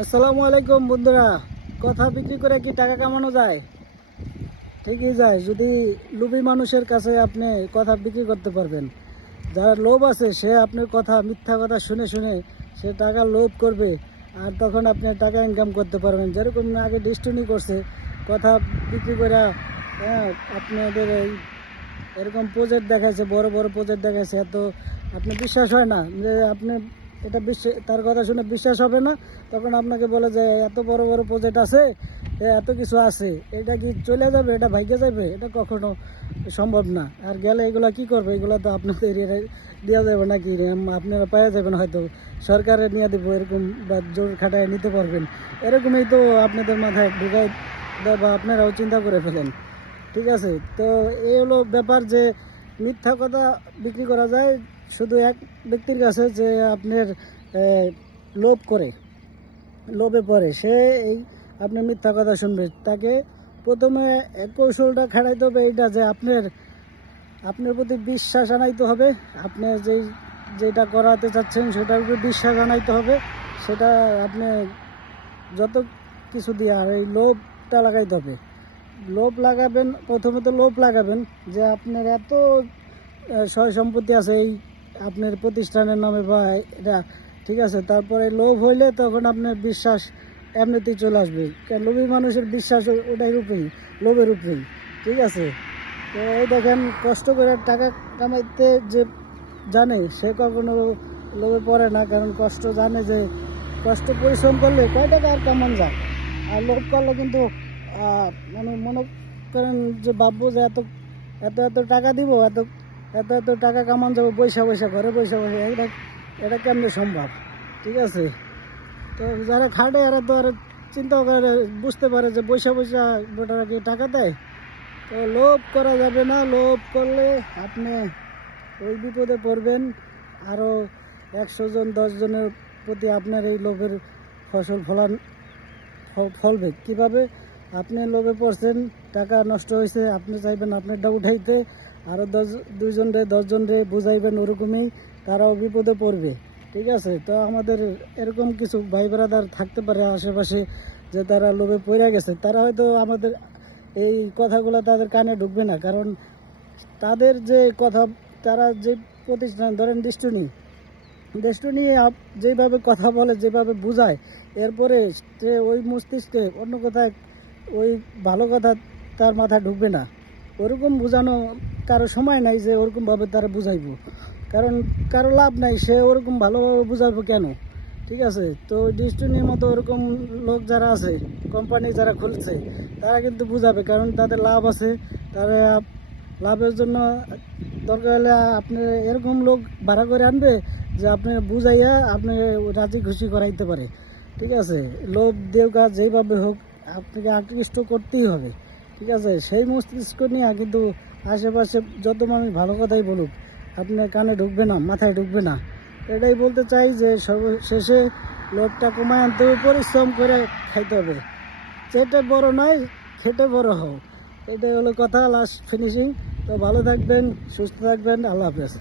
আসসালামু আলাইকুম বন্ধুরা। কথা বিক্রি করে কি টাকা কামানো যায়? ঠিকই যায়, যদি লোভী মানুষের কাছে আপনি কথা বিক্রি করতে পারবেন। যার লোভ আছে সে আপনার কথা, মিথ্যা কথা শুনে শুনে সে টাকা লোভ করবে, আর তখন আপনি টাকা ইনকাম করতে পারবেন। যেরকম আগে ডিস্টনি করছে, কথা বিক্রি করে আপনাদের এরকম প্রজেক্ট দেখাইছে, বড় বড় প্রজেক্ট দেখাইছে, এত আপনি বিশ্বাস হয় না যে আপনি এটা তার কথা শুনে বিশ্বাস হবে না। তখন আপনাকে বলে যে এত বড় বড় প্রজেক্ট আছে, এত কিছু আছে, এটা কি চলে যাবে, এটা ভাইগে যাবে, এটা কখনো সম্ভব না। আর গেলে এগুলা কি করবে? এগুলো তো আপনাদের দেওয়া যাবে নাকি, আপনারা পাওয়া যাবেন, হয়তো সরকারে নিয়ে দেবো এরকম, বা জোর খাটায় নিতে পারবেন, এরকমই তো আপনাদের মাথায় ঢুকাই বা আপনারাও চিন্তা করে ফেলেন। ঠিক আছে, তো এই হলো ব্যাপার যে মিথ্যা কথা বিক্রি করা যায় শুধু এক ব্যক্তির কাছে, যে আপনার লোভ করে, লোভে পড়ে সে এই আপনার মিথ্যা কথা শুনবে। তাকে প্রথমে এক কৌশলটা খাটাইতে হবে, এইটা যে আপনার প্রতি বিশ্বাস আনাইতে হবে। আপনি যেটা করাতে চাচ্ছেন সেটার উপরে বিশ্বাস আনাইতে হবে। সেটা আপনি যত কিছু দিয়ে, আর এই লোভটা লাগাইতে হবে। লোভ লাগাবেন, প্রথমে তো লোভ লাগাবেন যে আপনার এত সয় সম্পত্তি আছে এই আপনার প্রতিষ্ঠানের নামে বা এটা, ঠিক আছে। তারপরে লোভ হইলে তখন আপনার বিশ্বাস এমনিতেই চলে আসবে, কারণ লোভী মানুষের বিশ্বাস ওটার উপরেই, লোভের উপরেই। ঠিক আছে, তো এই দেখেন, কষ্ট করে টাকা কামাইতে যে জানে সে কখনো লোভে পড়ে না, কারণ কষ্ট জানে যে কষ্ট পরিশ্রম করলে কয় টাকা আর কামান যায়। আর লোভ করলে কিন্তু মানে মনে করেন যে ভাববো যে এত এত এত টাকা দিব, এত এত এত টাকা কামান যাবো পয়সা পয়সা, ঘরে পয়সা পয়সা, এটা কেমনে সম্ভব? ঠিক আছে, তো যারা খাটে এরা তো আর চিন্তা করে, বুঝতে পারে যে পয়সা পয়সা বেটারা কি টাকা দেয়। তো লোভ করা যাবে না, লোভ করলে আপনি ওই বিপদে পড়বেন। আরও 100 জন 10 জনের প্রতি আপনার এই লোভের ফসল ফলবে কিভাবে? আপনি লোভে পড়ছেন, টাকা নষ্ট হয়েছে, আপনি চাইবেন আপনারটা উঠাইতে, আরও 10 জনরে বুঝাইবেন, ওরকমই তারাও বিপদে পড়বে। ঠিক আছে, তো আমাদের এরকম কিছু ভাই ব্রাদার থাকতে পারে আশেপাশে, যে তারা লোভে পড়ে গেছে। তারা হয়তো আমাদের এই কথাগুলো তাদের কানে ঢুকবে না, কারণ তাদের যে কথা, তারা যে প্রতিষ্ঠান, ধরেন ডিস্টনি যেভাবে কথা বলে, যেভাবে বুঝায়, এরপরে সে ওই মস্তিষ্কে অন্য কথায় ওই ভালো কথা তার মাথায় ঢুকবে না। ওরকম বোঝানো কারো সময় নাই যে ওরকমভাবে তারা বুঝাইবো, কারণ কারো লাভ নাই, সে ওরকম ভালোভাবে বুঝাইবো কেন? ঠিক আছে, তো ডিস্টনির মতো ওরকম লোক যারা আছে, কোম্পানি যারা খুলছে, তারা কিন্তু বুঝাবে, কারণ তাদের লাভ আছে। তারা লাভের জন্য দরকার হলে আপনি এরকম লোক ভাড়া করে আনবে যে আপনি বুঝাইয়া আপনি রাজি খুশি করাইতে পারে। ঠিক আছে, লোভ দেও কাজ যেইভাবে হোক আপনাকে আকৃষ্ট করতেই হবে। ঠিক আছে, সেই মস্তিষ্ক নিয়ে কিন্তু আশেপাশে যত মানুষ ভালো কথাই বলুক, আপনার কানে ঢুকবে না, মাথায় ঢুকবে না। এটাই বলতে চাই যে সর্বশেষে লোভটা কমায় আনতে হবে, পরিশ্রম করে খাইতে হবে। চেটে বড় নয়, খেটে বড় হও। এটাই হলো কথা, লাস্ট ফিনিশিং। তো ভালো থাকবেন, সুস্থ থাকবেন, আল্লাহ হাফেজ।